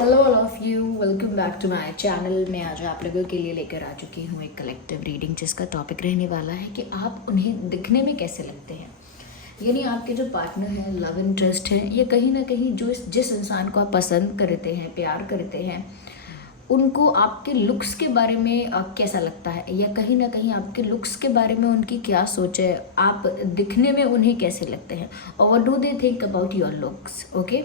Hello all of you, welcome back to my channel. मैं आज आप लोगों के लिए लेकर आ चुकी हूँ एक कलेक्टिव रीडिंग, जिसका टॉपिक रहने वाला है कि आप उन्हें दिखने में कैसे लगते हैं। यानी आपके जो पार्टनर हैं, लव इंटरेस्ट हैं, ये कहीं ना कहीं जिस इंसान को आप पसंद करते हैं, प्यार करते हैं, उनको आपके लुक्स के बारे में कैसा लगता है, या कहीं ना कहीं आपके लुक्स के बारे में उनकी क्या सोच है, आप दिखने में उन्हें कैसे लगते हैं, और do they think about your looks. Okay,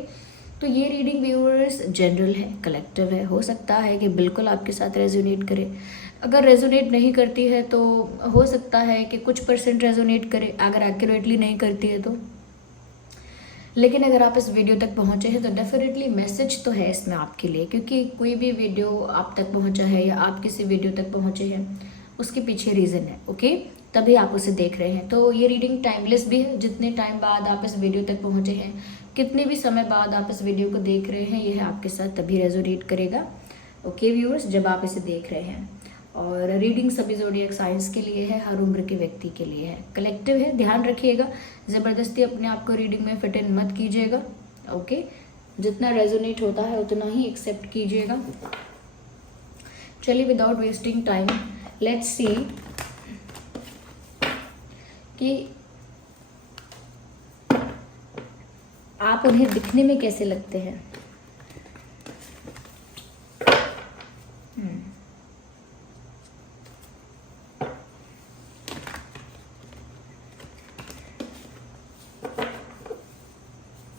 तो ये रीडिंग व्यूअर्स जनरल है, कलेक्टिव है। हो सकता है कि बिल्कुल आपके साथ रेजोनेट करे। अगर रेजोनेट नहीं करती है तो हो सकता है कि कुछ परसेंट रेजोनेट करे, अगर एक्यूरेटली नहीं करती है तो। लेकिन अगर आप इस वीडियो तक पहुंचे हैं तो डेफिनेटली मैसेज तो है इसमें आपके लिए, क्योंकि कोई भी वीडियो आप तक पहुंचा है या आप किसी वीडियो तक पहुंचे हैं, उसके पीछे रीज़न है। ओके, तभी आप उसे देख रहे हैं। तो ये रीडिंग टाइमलेस भी है। जितने टाइम बाद आप इस वीडियो तक पहुंचे हैं, कितने भी समय बाद आप इस वीडियो को देख रहे हैं, यह आपके साथ तभी रेजोनेट करेगा। ओके व्यूअर्स, जब आप इसे देख रहे हैं। और रीडिंग सभी ज़ोडिएक साइंस के लिए है, हर उम्र के व्यक्ति के लिए है, कलेक्टिव है। ध्यान रखिएगा, ज़बरदस्ती अपने आप को रीडिंग में फिट इन मत कीजिएगा। ओके, जितना रेजोनेट होता है उतना ही एक्सेप्ट कीजिएगा। चलिए, without wasting time, let's see कि आप उन्हें दिखने में कैसे लगते हैं।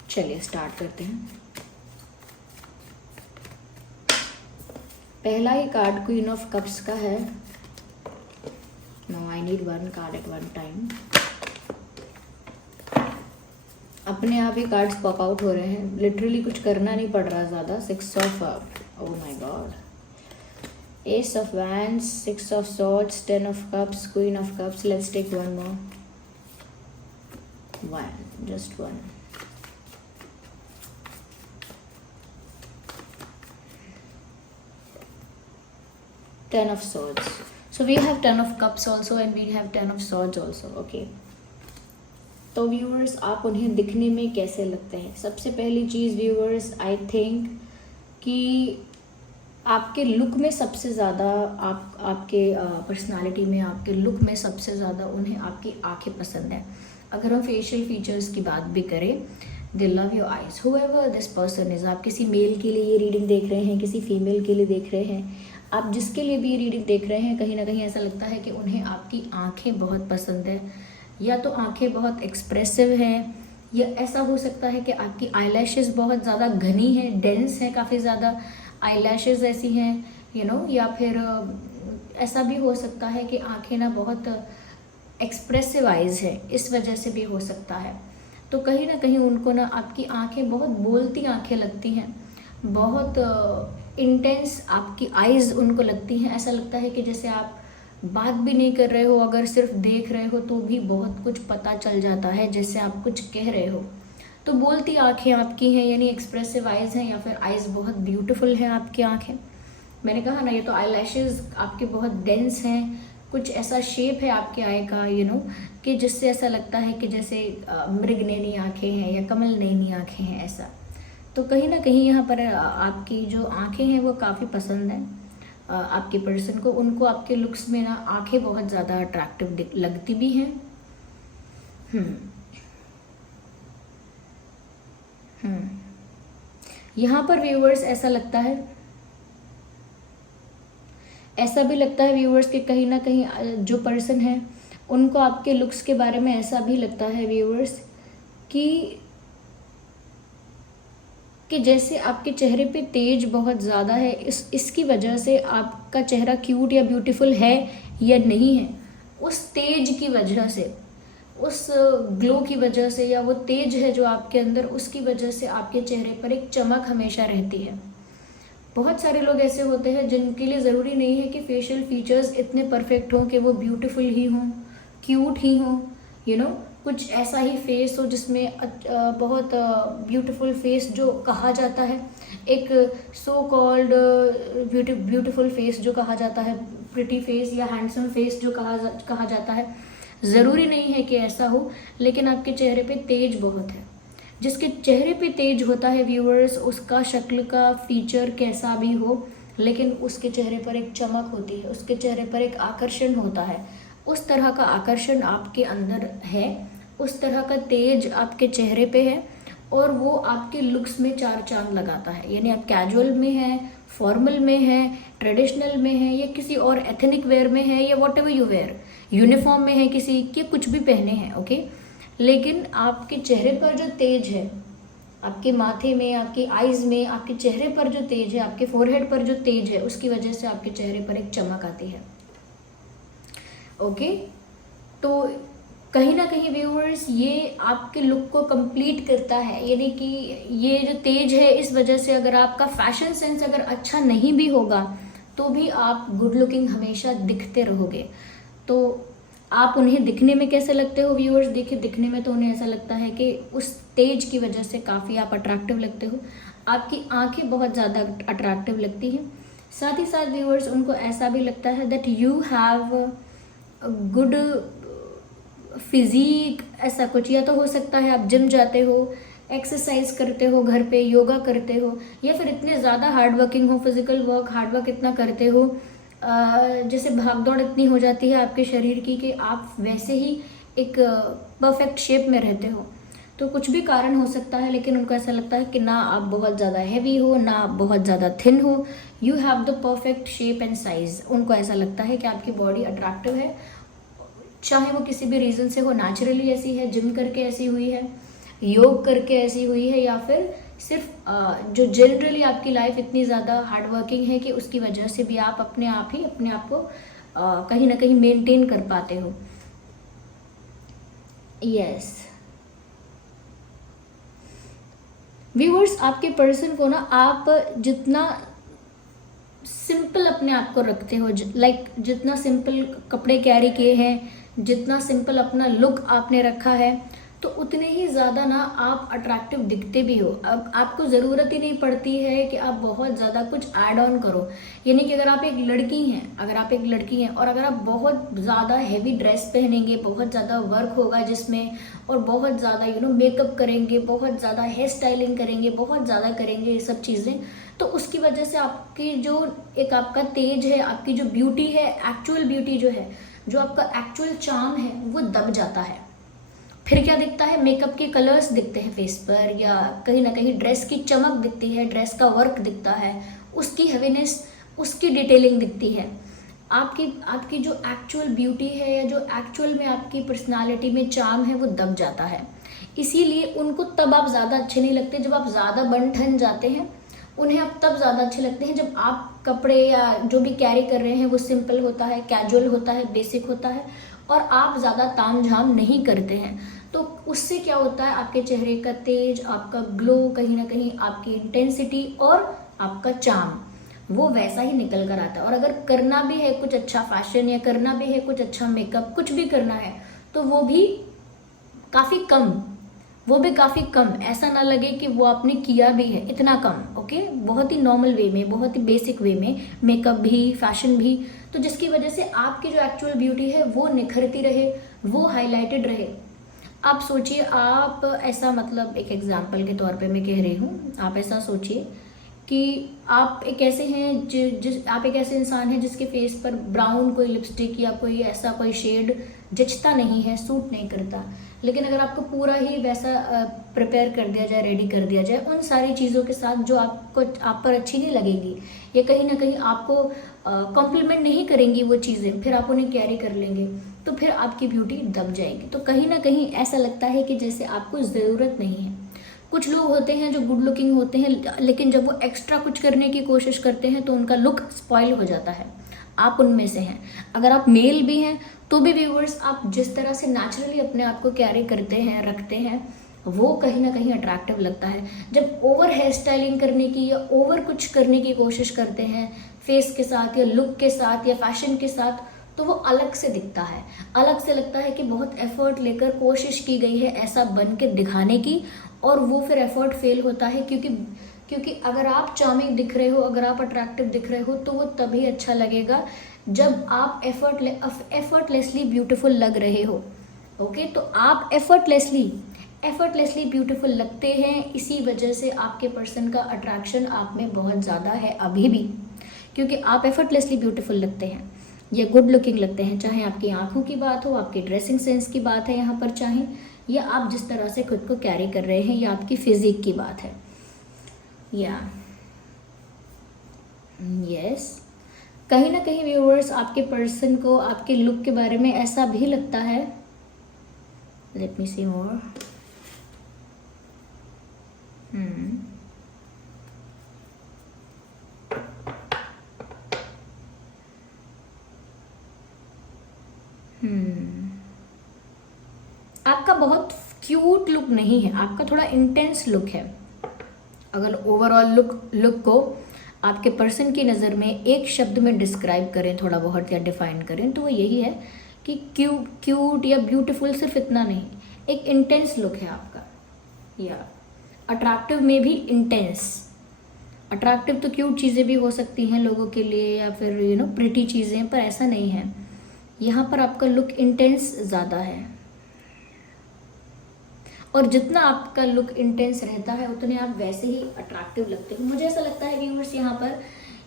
चलिए स्टार्ट करते हैं। पहला ही कार्ड क्वीन ऑफ कप्स का है। Now I need one card at one time. अपने आप ही कार्ड्स पॉप आउट हो रहे हैं, लिटरली कुछ करना नहीं पड़ रहा ज़्यादा। Six of, oh my god, ace of wands, six of swords, ten of cups, queen of cups. Let's take one more, one, just one. Ten of swords. So we have ten of cups also and we have ten of swords also. Okay. तो viewers, आप उन्हें दिखने में कैसे लगते हैं। सबसे पहली चीज़ व्यूअर्स, आई थिंक कि आपके लुक में सबसे ज़्यादा, आपके पर्सनालिटी में, आपके लुक में सबसे ज़्यादा उन्हें आपकी आंखें पसंद है। अगर हम फेशियल फीचर्स की बात भी करें, they love your eyes, whoever this person is. आप किसी मेल के लिए ये रीडिंग देख रहे हैं, किसी फीमेल के लिए देख रहे हैं, आप जिसके लिए भी ये रीडिंग देख रहे हैं, कहीं ना कहीं ऐसा लगता है कि उन्हें आपकी आंखें बहुत पसंद है। या तो आंखें बहुत एक्सप्रेसिव हैं, या ऐसा हो सकता है कि आपकी आईलैशेस बहुत ज़्यादा घनी हैं, डेंस हैं, काफ़ी ज़्यादा आईलैशेस ऐसी हैं, या फिर ऐसा भी हो सकता है कि आंखें ना बहुत एक्सप्रेसिव आइज़ है, इस वजह से भी हो सकता है। तो कहीं ना कहीं उनको ना आपकी आंखें बहुत बोलती आंखें लगती हैं, बहुत इंटेंस आपकी आइज़ उनको लगती हैं। ऐसा लगता है कि जैसे आप बात भी नहीं कर रहे हो, अगर सिर्फ देख रहे हो तो भी बहुत कुछ पता चल जाता है, जैसे आप कुछ कह रहे हो। तो बोलती आंखें आपकी हैं, यानी एक्सप्रेसिव आइज़ हैं, या फिर आइज़ बहुत ब्यूटीफुल हैं आपकी आंखें। मैंने कहा ना, ये तो आई लैशेज़ आपके बहुत डेंस हैं, कुछ ऐसा शेप है आपके आई का, कि जिससे ऐसा लगता है कि जैसे मृगनयनी आंखें हैं या कमल नयनी आंखें हैं, ऐसा। तो कहीं ना कहीं यहाँ पर आपकी जो आंखें हैं वो काफ़ी पसंद हैं आपके पर्सन को। उनको आपके लुक्स में ना आंखें बहुत ज़्यादा अट्रैक्टिव लगती भी हैं। यहाँ पर व्यूअर्स ऐसा लगता है, ऐसा भी लगता है व्यूअर्स कि कहीं ना कहीं जो पर्सन है उनको आपके लुक्स के बारे में ऐसा भी लगता है व्यूअर्स कि जैसे आपके चेहरे पे तेज बहुत ज़्यादा है, इसकी वजह से आपका चेहरा क्यूट या ब्यूटीफुल है या नहीं है, उस तेज की वजह से, उस ग्लो की वजह से, या वो तेज है जो आपके अंदर, उसकी वजह से आपके चेहरे पर एक चमक हमेशा रहती है। बहुत सारे लोग ऐसे होते हैं जिनके लिए ज़रूरी नहीं है कि फेशियल फीचर्स इतने परफेक्ट हों कि वो ब्यूटीफुल ही हों, क्यूट ही हों, कुछ ऐसा ही फेस हो जिसमें बहुत ब्यूटीफुल फेस जो कहा जाता है, एक सो कॉल्ड ब्यूटीफुल फेस जो कहा जाता है, प्रिटी फेस या हैंडसम फेस जो कहा जाता है, ज़रूरी नहीं है कि ऐसा हो। लेकिन आपके चेहरे पे तेज बहुत है, जिसके चेहरे पे तेज होता है व्यूअर्स, उसका शक्ल का फीचर कैसा भी हो, लेकिन उसके चेहरे पर एक चमक होती है, उसके चेहरे पर एक आकर्षण होता है। उस तरह का आकर्षण आपके अंदर है, उस तरह का तेज आपके चेहरे पे है, और वो आपके लुक्स में चार चांद लगाता है। यानी आप कैजुअल में हैं, फॉर्मल में हैं, ट्रेडिशनल में हैं, या किसी और एथनिक वेयर में है, या whatever you wear, uniform में है किसी के, कुछ भी पहने हैं, ओके। लेकिन आपके चेहरे पर जो तेज है, आपके माथे में, आपकी आईज में, आपके चेहरे पर जो तेज है, आपके फोरहेड पर जो तेज है, उसकी वजह से आपके चेहरे पर एक चमक आती है, ओके। तो कहीं ना कहीं व्यूअर्स ये आपके लुक को कंप्लीट करता है। यानी कि ये जो तेज है, इस वजह से अगर आपका फैशन सेंस अगर अच्छा नहीं भी होगा तो भी आप गुड लुकिंग हमेशा दिखते रहोगे। तो आप उन्हें दिखने में कैसे लगते हो व्यूअर्स? देखिए, दिखने में तो उन्हें ऐसा लगता है कि उस तेज की वजह से काफ़ी आप अट्रैक्टिव लगते हो, आपकी आंखें बहुत ज़्यादा अट्रैक्टिव लगती हैं। साथ ही साथ व्यूअर्स उनको ऐसा भी लगता है that you have good physique, ऐसा कुछ। या तो हो सकता है आप जिम जाते हो, एक्सरसाइज करते हो, घर पे योगा करते हो, या फिर इतने ज़्यादा हार्ड वर्किंग हो, फिजिकल वर्क, हार्ड वर्क इतना करते हो, जैसे भागदौड़ इतनी हो जाती है आपके शरीर की कि आप वैसे ही एक परफेक्ट शेप में रहते हो। तो कुछ भी कारण हो सकता है, लेकिन उनको ऐसा लगता है कि ना आप बहुत ज़्यादा हैवी हो, ना आप बहुत ज़्यादा थिन हो, you have the perfect shape and size. उनको ऐसा लगता है कि आपकी बॉडी अट्रैक्टिव है, चाहे वो किसी भी रीज़न से हो, नेचुरली ऐसी है, जिम करके ऐसी हुई है, योग करके ऐसी हुई है, या फिर सिर्फ जो जनरली आपकी लाइफ इतनी ज़्यादा हार्ड वर्किंग है कि उसकी वजह से भी आप अपने आप को कहीं ना कहीं मेंटेन कर पाते हो। यस व्यूअर्स, आपके पर्सन को ना आप जितना सिंपल अपने आप को रखते हो, लाइक जितना सिंपल कपड़े कैरी किए हैं, जितना सिंपल अपना लुक आपने रखा है, तो उतने ही ज़्यादा ना आप अट्रैक्टिव दिखते भी हो। अब आपको ज़रूरत ही नहीं पड़ती है कि आप बहुत ज़्यादा कुछ ऐड ऑन करो। यानी कि अगर आप एक लड़की हैं और अगर आप बहुत ज़्यादा हैवी ड्रेस पहनेंगे, बहुत ज़्यादा वर्क होगा जिसमें, और बहुत ज़्यादा मेकअप करेंगे, बहुत ज़्यादा हेयर स्टाइलिंग करेंगे, बहुत ज़्यादा करेंगे ये सब चीज़ें, तो उसकी वजह से आपकी जो एक आपका तेज है, आपकी जो ब्यूटी है, एक्चुअल ब्यूटी जो है, जो आपका एक्चुअल चार्म है, वो दब जाता है। फिर क्या दिखता है? मेकअप के कलर्स दिखते हैं फेस पर, या कहीं ना कहीं ड्रेस की चमक दिखती है, ड्रेस का वर्क दिखता है, उसकी हेवीनेस, उसकी डिटेलिंग दिखती है। आपकी जो एक्चुअल ब्यूटी है, या जो एक्चुअल में आपकी पर्सनालिटी में चार्म है, वो दब जाता है। इसीलिए उनको तब आप ज़्यादा अच्छे नहीं लगते, जब आप ज़्यादा बन ठन जाते हैं। उन्हें आप तब ज़्यादा अच्छे लगते हैं जब आप कपड़े या जो भी कैरी कर रहे हैं वो सिंपल होता है, कैजुअल होता है, बेसिक होता है, और आप ज़्यादा ताम झाम नहीं करते हैं। तो उससे क्या होता है? आपके चेहरे का तेज, आपका ग्लो, कहीं ना कहीं आपकी इंटेंसिटी और आपका चार्म वो वैसा ही निकल कर आता है। और अगर करना भी है कुछ अच्छा फैशन, या करना भी है कुछ अच्छा मेकअप, कुछ भी करना है, तो वो भी काफ़ी कम, ऐसा ना लगे कि वो आपने किया भी है, इतना कम, ओके। बहुत ही नॉर्मल वे में, बहुत ही बेसिक वे में, मेकअप भी, फैशन भी, तो जिसकी वजह से आपकी जो एक्चुअल ब्यूटी है वो निखरती रहे, वो हाईलाइटेड रहे। आप सोचिए, आप ऐसा, मतलब एक एग्जांपल के तौर पे मैं कह रही हूँ, आप ऐसा सोचिए कि आप एक ऐसे हैं आप एक ऐसे इंसान हैं जिसके फेस पर ब्राउन कोई लिपस्टिक या कोई ऐसा कोई शेड जचता नहीं है, सूट नहीं करता। लेकिन अगर आपको पूरा ही वैसा प्रिपेयर कर दिया जाए, रेडी कर दिया जाए, उन सारी चीज़ों के साथ जो आप पर अच्छी नहीं लगेगी, या कहीं ना कहीं आपको कॉम्प्लीमेंट नहीं करेंगी वो चीज़ें, फिर आप उन्हें कैरी कर लेंगे, तो फिर आपकी ब्यूटी दब जाएगी। तो कहीं ना कहीं ऐसा लगता है कि जैसे आपको ज़रूरत नहीं है। कुछ लोग होते हैं जो गुड लुकिंग होते हैं, लेकिन जब वो एक्स्ट्रा कुछ करने की कोशिश करते हैं तो उनका लुक स्पॉइल हो जाता है। आप उनमें से हैं। अगर आप मेल भी हैं तो भी व्यूअर्स, आप जिस तरह से नेचुरली अपने आप को कैरी करते हैं, रखते हैं, वो कहीं ना कहीं अट्रैक्टिव लगता है। जब ओवर हेयर स्टाइलिंग करने की या ओवर कुछ करने की कोशिश करते हैं फेस के साथ, या लुक के साथ, या फैशन के साथ, तो वो अलग से दिखता है, अलग से लगता है कि बहुत एफर्ट लेकर कोशिश की गई है ऐसा बन के दिखाने की, और वो फिर एफर्ट फेल होता है। क्योंकि अगर आप चार्मिंग दिख रहे हो, अगर आप अट्रैक्टिव दिख रहे हो, तो वो तभी अच्छा लगेगा जब आप एफर्टलेसली ब्यूटीफुल लग रहे हो, ओके। तो आप एफर्टलेसली ब्यूटीफुल लगते हैं, इसी वजह से आपके पर्सन का अट्रैक्शन आप में बहुत ज़्यादा है अभी भी, क्योंकि आप एफर्टलेसली ब्यूटीफुल लगते हैं या गुड लुकिंग लगते हैं। चाहे आपकी आंखों की बात हो, आपकी ड्रेसिंग सेंस की बात है यहाँ पर, चाहे या आप जिस तरह से खुद को कैरी कर रहे हैं, या आपकी फिजिक की बात है। या यस, कहीं ना कहीं व्यूअर्स आपके पर्सन को आपके लुक के बारे में ऐसा भी लगता है। लेट मी सी मोर। आपका बहुत क्यूट लुक नहीं है, आपका थोड़ा इंटेंस लुक है। अगर ओवरऑल लुक को आपके पर्सन की नज़र में एक शब्द में डिस्क्राइब करें थोड़ा बहुत या डिफाइन करें, तो वो यही है कि क्यूट या ब्यूटीफुल, सिर्फ इतना नहीं, एक इंटेंस लुक है आपका। या अट्रैक्टिव में भी इंटेंस। अट्रैक्टिव तो क्यूट चीज़ें भी हो सकती हैं लोगों के लिए, या फिर प्रिटी चीज़ें, पर ऐसा नहीं है। यहाँ पर आपका लुक इंटेंस ज़्यादा है, और जितना आपका लुक इंटेंस रहता है उतने आप वैसे ही अट्रैक्टिव लगते हो। मुझे ऐसा लगता है व्यूअर्स यहाँ पर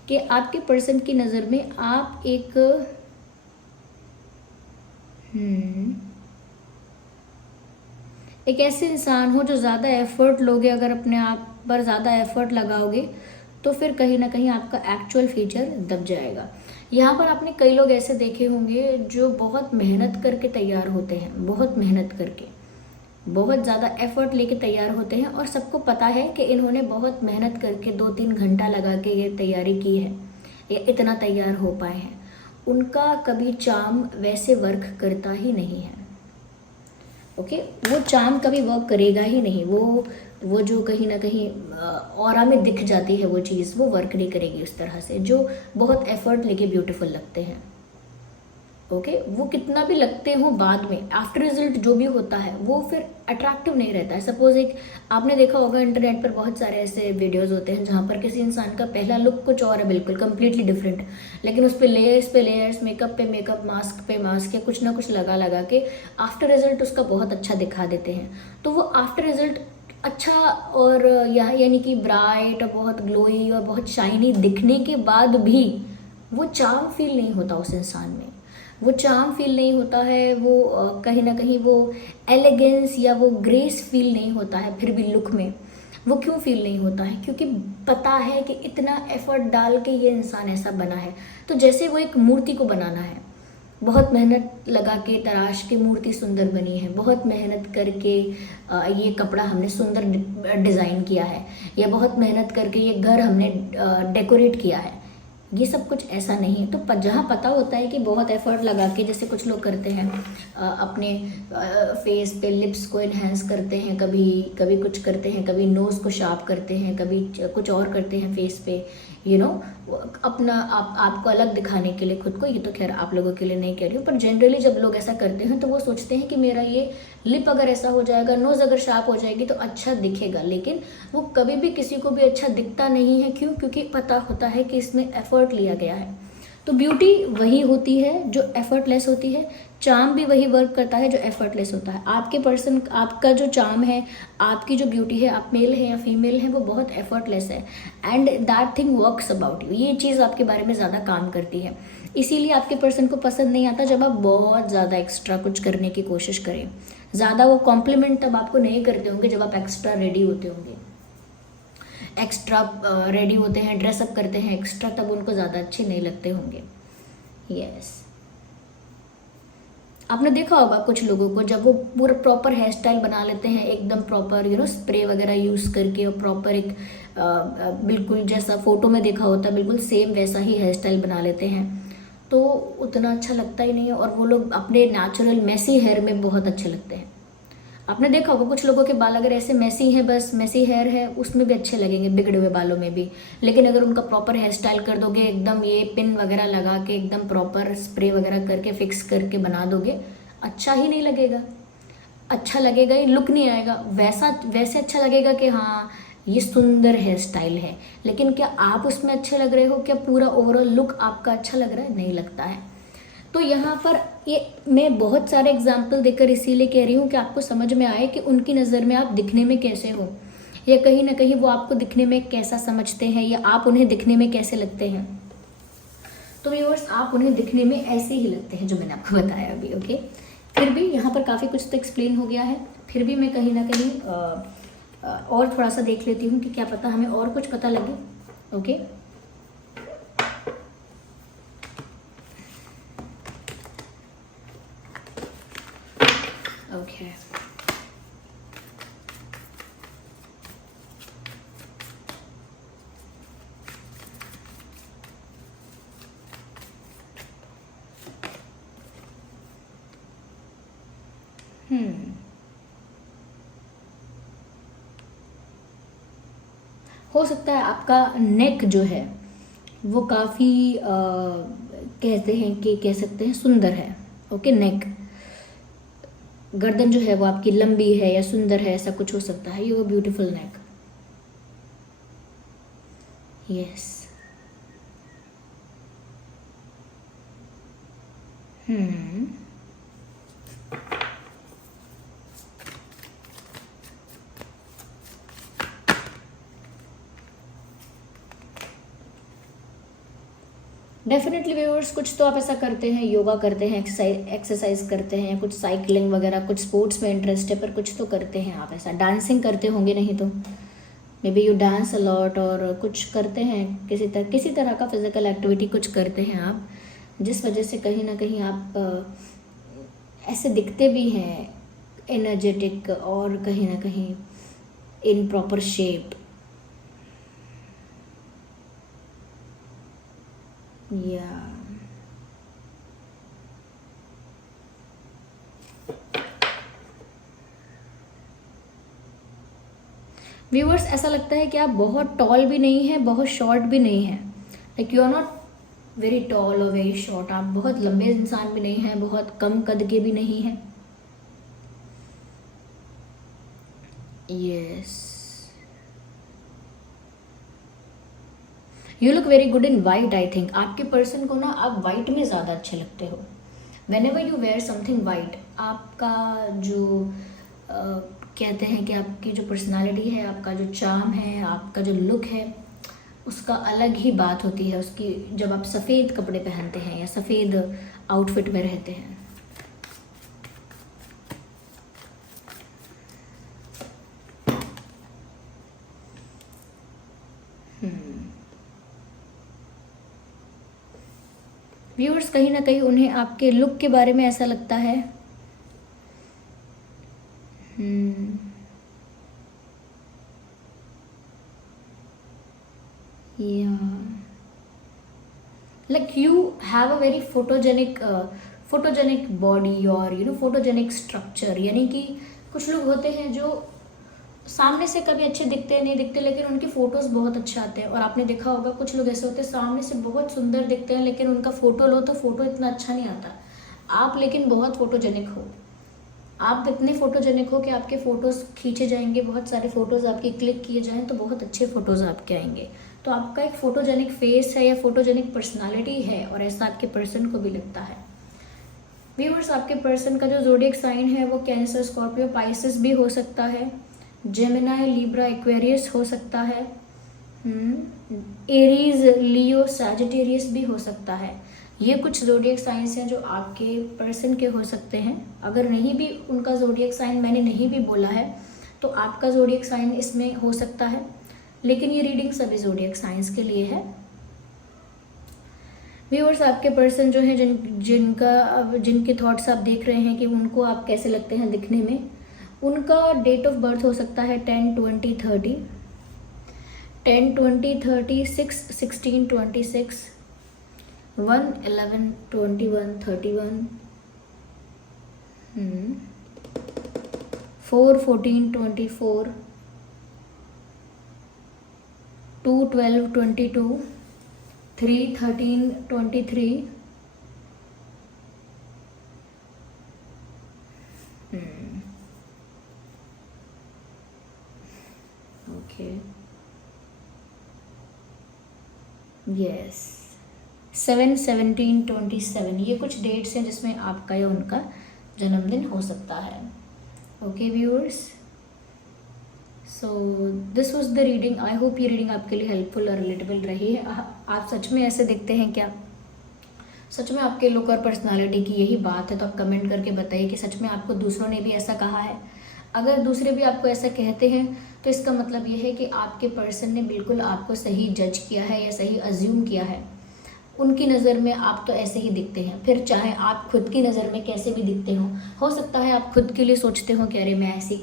कि आपके पर्सन की नज़र में आप एक ऐसे इंसान हो जो ज़्यादा एफर्ट लोगे, अगर अपने आप पर ज़्यादा एफर्ट लगाओगे तो फिर कहीं ना कहीं आपका एक्चुअल फीचर दब जाएगा। यहाँ पर आपने कई लोग ऐसे देखे होंगे जो बहुत मेहनत करके तैयार होते हैं, बहुत मेहनत करके, बहुत ज़्यादा एफर्ट लेके तैयार होते हैं, और सबको पता है कि इन्होंने बहुत मेहनत करके 2-3 घंटा लगा के ये तैयारी की है या इतना तैयार हो पाए हैं। उनका कभी चार्म वैसे वर्क करता ही नहीं है। ओके, वो चार्म कभी वर्क करेगा ही नहीं। वो जो कहीं ना कहीं ऑरा में दिख जाती है वो चीज़, वो वर्क नहीं करेगी उस तरह से, जो बहुत एफर्ट लेके ब्यूटीफुल लगते हैं। ओके, वो कितना भी लगते हो बाद में, आफ्टर रिजल्ट जो भी होता है वो फिर अट्रैक्टिव नहीं रहता है। सपोज एक आपने देखा होगा इंटरनेट पर बहुत सारे ऐसे वीडियोस होते हैं जहाँ पर किसी इंसान का पहला लुक कुछ और है, बिल्कुल कंप्लीटली डिफरेंट, लेकिन उस पर लेयर्स, मेकअप पे मेकअप, मास्क पे मास्क, या कुछ ना कुछ लगा के आफ्टर रिजल्ट उसका बहुत अच्छा दिखा देते हैं। तो वो आफ्टर रिजल्ट अच्छा और यानी कि ब्राइट और बहुत ग्लोई और बहुत शाइनी दिखने के बाद भी वो चार्म फील नहीं होता उस इंसान में, वो चार्म फील नहीं होता है, वो कहीं ना कहीं वो एलिगेंस या वो ग्रेस फील नहीं होता है। फिर भी लुक में वो क्यों फील नहीं होता है? क्योंकि पता है कि इतना एफर्ट डाल के ये इंसान ऐसा बना है। तो जैसे वो एक मूर्ति को बनाना है, बहुत मेहनत लगा के तराश के मूर्ति सुंदर बनी है, बहुत मेहनत करके ये कपड़ा हमने सुंदर डिज़ाइन किया है, या बहुत मेहनत करके ये घर हमने डेकोरेट किया है, ये सब कुछ ऐसा नहीं है। तो जहाँ पता होता है कि बहुत एफर्ट लगा के, जैसे कुछ लोग करते हैं अपने फेस पे लिप्स को इन्हेंस करते हैं, कभी कुछ करते हैं, कभी नोज़ को शार्प करते हैं, कभी कुछ और करते हैं फेस पे, अपना आपको अलग दिखाने के लिए खुद को। ये तो खैर आप लोगों के लिए नहीं कह रही हूँ, पर जनरली जब लोग ऐसा करते हैं तो वो सोचते हैं कि मेरा ये लिप अगर ऐसा हो जाएगा, नोज़ अगर शार्प हो जाएगी तो अच्छा दिखेगा, लेकिन वो कभी भी किसी को भी अच्छा दिखता नहीं है। क्यों? क्योंकि पता होता है कि इसमें एफर्ट लिया गया है। तो ब्यूटी वही होती है जो एफर्टलेस होती है, चार्म भी वही वर्क करता है जो एफर्टलेस होता है। आपके पर्सन, आपका जो चार्म है, आपकी जो ब्यूटी है, आप मेल है या फीमेल है, वो बहुत एफर्टलेस है, and that thing works about you. ये चीज़ आपके बारे में ज़्यादा काम करती है, इसीलिए आपके पर्सन को पसंद नहीं आता जब आप बहुत ज़्यादा एक्स्ट्रा कुछ करने की कोशिश करें। ज़्यादा वो कॉम्प्लीमेंट तब आपको नहीं करते होंगे जब आप एक्स्ट्रा रेडी होते होंगे, एक्स्ट्रा रेडी होते हैं, ड्रेसअप करते हैं एक्स्ट्रा, तब उनको ज़्यादा अच्छे नहीं लगते होंगे। यस, आपने देखा होगा कुछ लोगों को जब वो पूरा प्रॉपर हेयर स्टाइल बना लेते हैं, एकदम प्रॉपर स्प्रे वगैरह यूज़ करके, और प्रॉपर एक बिल्कुल जैसा फोटो में देखा होता है बिल्कुल सेम वैसा ही हेयर स्टाइल बना लेते हैं, तो उतना अच्छा लगता ही नहीं है। और वो लोग अपने नेचुरल मेसी हेयर में बहुत अच्छे लगते हैं। आपने देखा होगा कुछ लोगों के बाल अगर ऐसे मेसी हैं, बस मेसी हेयर है, उसमें भी अच्छे लगेंगे, बिगड़े हुए बालों में भी। लेकिन अगर उनका प्रॉपर हेयर स्टाइल कर दोगे, एकदम ये पिन वगैरह लगा के, एकदम प्रॉपर स्प्रे वगैरह करके फिक्स करके बना दोगे, अच्छा ही नहीं लगेगा। अच्छा लगेगा ही, लुक नहीं आएगा वैसे अच्छा लगेगा कि हाँ ये सुंदर हेयर स्टाइल है, लेकिन क्या आप उसमें अच्छे लग रहे हो? क्या पूरा ओवरऑल लुक आपका अच्छा लग रहा है? नहीं लगता है। तो यहाँ पर ये मैं बहुत सारे एग्जाम्पल देकर इसीलिए कह रही हूँ कि आपको समझ में आए कि उनकी नज़र में आप दिखने में कैसे हो, या कहीं ना कहीं वो आपको दिखने में कैसा समझते हैं, या आप उन्हें दिखने में कैसे लगते हैं। तो व्यूअर्स, आप उन्हें दिखने में ऐसे ही लगते हैं जो मैंने आपको बताया अभी। ओके, फिर भी यहाँ पर काफ़ी कुछ तो एक्सप्लेन हो गया है, फिर भी मैं कहीं ना कहीं और थोड़ा सा देख लेती हूँ कि क्या पता हमें और कुछ पता लगे। ओके, ओके, हो सकता है आपका नेक जो है वो काफ़ी कहते हैं कि कह सकते हैं सुंदर है। ओके, नेक, गर्दन जो है वो आपकी लंबी है या सुंदर है, ऐसा कुछ हो सकता है। You beautiful neck, yes. Definitely viewers, कुछ तो आप ऐसा करते हैं, योगा करते हैं, एक्सरसाइज करते हैं, कुछ साइकिलिंग वगैरह, कुछ स्पोर्ट्स में इंटरेस्ट है, पर कुछ तो करते हैं आप ऐसा। डांसिंग करते होंगे, नहीं तो maybe you dance a lot, और कुछ करते हैं, किसी तरह का फिजिकल एक्टिविटी कुछ करते हैं आप, जिस वजह से कहीं ना कहीं आप ऐसे दिखते भी हैं एनर्जेटिक, और कहीं ना कहीं इन प्रॉपर शेप। या व्यूअर्स, ऐसा लगता है कि आप बहुत टॉल भी नहीं है, बहुत शॉर्ट भी नहीं है। Like you are not very tall और वेरी शॉर्ट। आप बहुत लंबे इंसान भी नहीं हैं, बहुत कम कद के भी नहीं हैं। Yes, you look very good in white. I think आपके पर्सन को ना आप वाइट में ज़्यादा अच्छे लगते हो। Whenever you wear something white, आपका जो कहते हैं कि आपकी जो पर्सनालिटी है, आपका जो चार्म है, आपका जो लुक है, उसका अलग ही बात होती है उसकी, जब आप सफ़ेद कपड़े पहनते हैं या सफ़ेद आउटफिट में रहते हैं। व्यूअर्स, कहीं ना कहीं उन्हें आपके लुक के बारे में ऐसा लगता है like you have a very photogenic body, और photogenic structure। यानी कि कुछ लोग होते हैं जो सामने से कभी अच्छे दिखते नहीं दिखते, लेकिन उनके फोटोज़ बहुत अच्छे आते हैं। और आपने देखा होगा कुछ लोग ऐसे होते हैं सामने से बहुत सुंदर दिखते हैं, लेकिन उनका फ़ोटो लो तो फ़ोटो इतना अच्छा नहीं आता। आप लेकिन बहुत फोटोजेनिक हो। आप इतने फोटोजेनिक हो कि आपके फ़ोटोज़ खींचे जाएंगे, बहुत सारे फ़ोटोज़ आपके क्लिक किए जाएँ तो बहुत अच्छे फ़ोटोज़ आपके आएंगे। तो आपका एक फोटोजेनिक फेस है या फोटोजेनिक पर्सनालिटी है, और ऐसा आपके पर्सन को भी लगता है। व्यूअर्स, आपके पर्सन का जो ज़ोडिएक साइन है वो कैंसर, स्कॉर्पियो, पाइसेस भी हो सकता है, जेमिनाई, लिब्रा, एक्वेरियस हो सकता है, एरीज, लियो, सैजिटेरियस भी हो सकता है। ये कुछ ज़ोडिएक साइंस हैं जो आपके पर्सन के हो सकते हैं। अगर नहीं भी उनका ज़ोडिएक साइन मैंने नहीं भी बोला है तो आपका ज़ोडिएक साइन इसमें हो सकता है, लेकिन ये रीडिंग सभी ज़ोडिएक साइंस के लिए है। व्यूअर्स, आपके पर्सन जो है जिनके थॉट्स आप देख रहे हैं कि उनको आप कैसे लगते हैं दिखने में, उनका डेट ऑफ बर्थ हो सकता है 10-20-30, 10-20-30, 6-16-26, 1-11-21-31, 4-14-24, 2-12-22, 3-13-23, ओके, यस, 7, 17, 27 ये कुछ डेट्स हैं जिसमें आपका या उनका जन्मदिन हो सकता है। Okay viewers, so this was the reading. I hope ये रीडिंग आपके लिए हेल्पफुल और रिलेटेबल रही है। आप सच में ऐसे दिखते हैं क्या? सच में आपके लुक और पर्सनालिटी की यही बात है? तो आप कमेंट करके बताइए कि सच में आपको दूसरों ने भी ऐसा कहा है। अगर दूसरे भी आपको ऐसा कहते हैं तो इसका मतलब ये है कि आपके पर्सन ने बिल्कुल आपको सही जज किया है या सही अज्यूम किया है। उनकी नज़र में आप तो ऐसे ही दिखते हैं, फिर चाहे आप खुद की नज़र में कैसे भी दिखते हो सकता है आप खुद के लिए सोचते हो कि अरे मैं ऐसी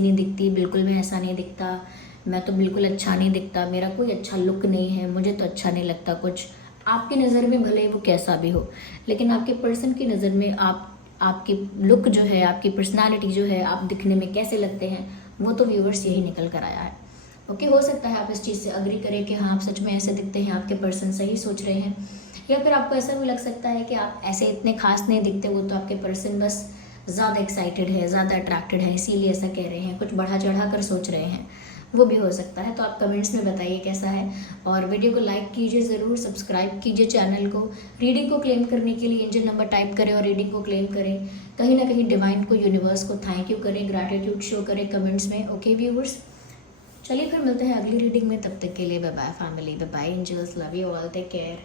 नहीं दिखती, बिल्कुल मैं ऐसा नहीं दिखता, मैं तो बिल्कुल अच्छा नहीं दिखता, मेरा कोई अच्छा लुक नहीं है, मुझे तो अच्छा नहीं लगता कुछ। आपकी नज़र में भले वो कैसा भी हो, लेकिन आपके पर्सन की नज़र में आपकी लुक जो है, आपकी पर्सनालिटी जो है, आप दिखने में कैसे लगते हैं, वो तो व्यूअर्स यही निकल कर आया है। ओके, हो सकता है आप इस चीज़ से अग्री करें कि हाँ आप सच में ऐसे दिखते हैं, आपके पर्सन सही सोच रहे हैं, या फिर आपको ऐसा भी लग सकता है कि आप ऐसे इतने खास नहीं दिखते, वो तो आपके पर्सन बस ज़्यादा एक्साइटेड है, ज़्यादा अट्रैक्टेड है, इसीलिए ऐसा कह रहे हैं, कुछ बढ़ा चढ़ा कर सोच रहे हैं, वो भी हो सकता है। तो आप कमेंट्स में बताइए कैसा है, और वीडियो को लाइक कीजिए ज़रूर, सब्सक्राइब कीजिए चैनल को। रीडिंग को क्लेम करने के लिए एंजल नंबर टाइप करें और रीडिंग को क्लेम करें। कहीं ना कहीं डिवाइन को, यूनिवर्स को थैंक यू करें, ग्रैटिट्यूड शो करें कमेंट्स में। ओके व्यूअर्स, चलिए फिर मिलते हैं अगली रीडिंग में, तब तक के लिए bye bye family, bye bye angels, love you all, take care.